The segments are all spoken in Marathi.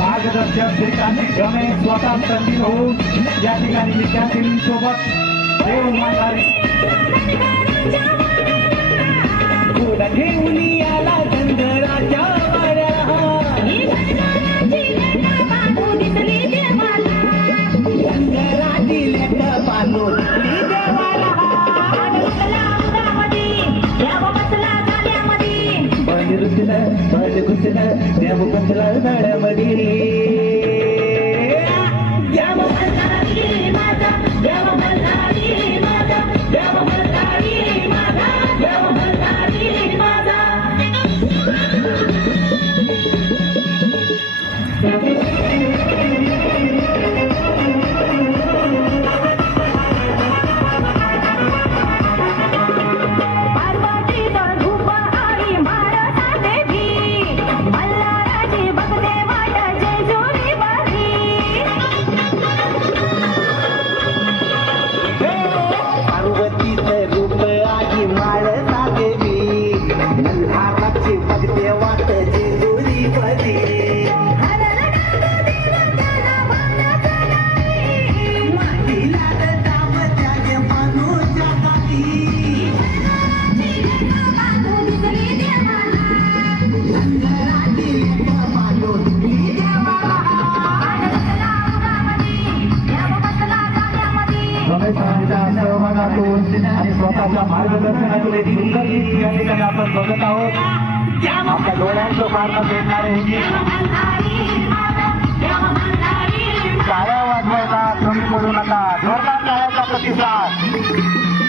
मार्गदर्शक श्रीकांत गमे स्वतः संधी होऊन या ठिकाणी विद्यार्थ्यांसोबत देव मांडारी घेऊन याला चंद्राच्या देव बसला झाडामध्ये आणि स्वतःच्या मार्गदर्शनातून एक सुंदर गीत या ठिकाणी आपण बघत आहोत. आपल्या डोळ्यांचं मार्ग देणारे टाळ्या वाजवायला कमी पडू नका. जोरदार टाळ्याचा प्रतिसाद.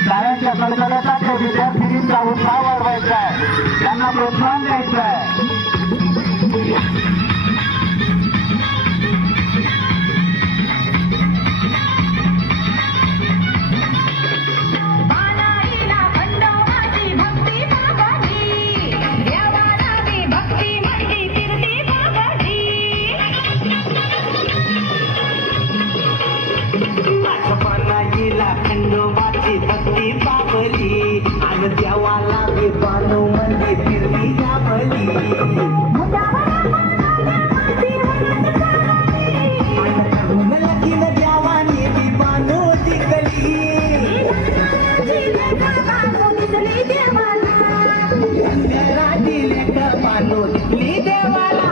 टाळ्यांच्या कडकडाटात विद्यार्थिनींचा उत्साह वाढवायचा आहे. त्यांना प्रोत्साहन द्यायचं आहे. खंडोबाची भक्ती पावली आणि देवाला बी बानू मंदी फिरली जावली. लगीन देवानी बी बानू टिकली. राजी लेख बानू टिकली देवाला.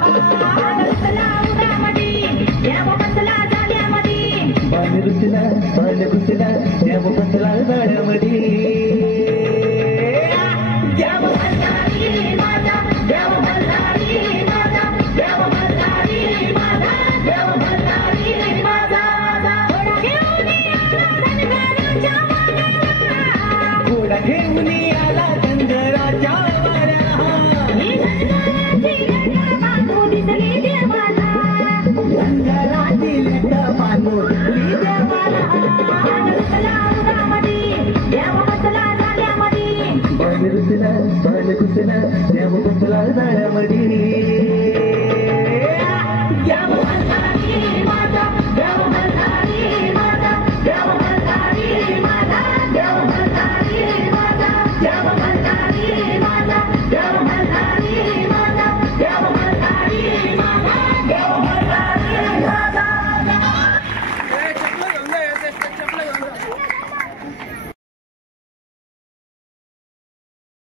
घुसला देव बसला झाडामध्ये. घोडा घेऊन आला चंद्राच्या घुसला देव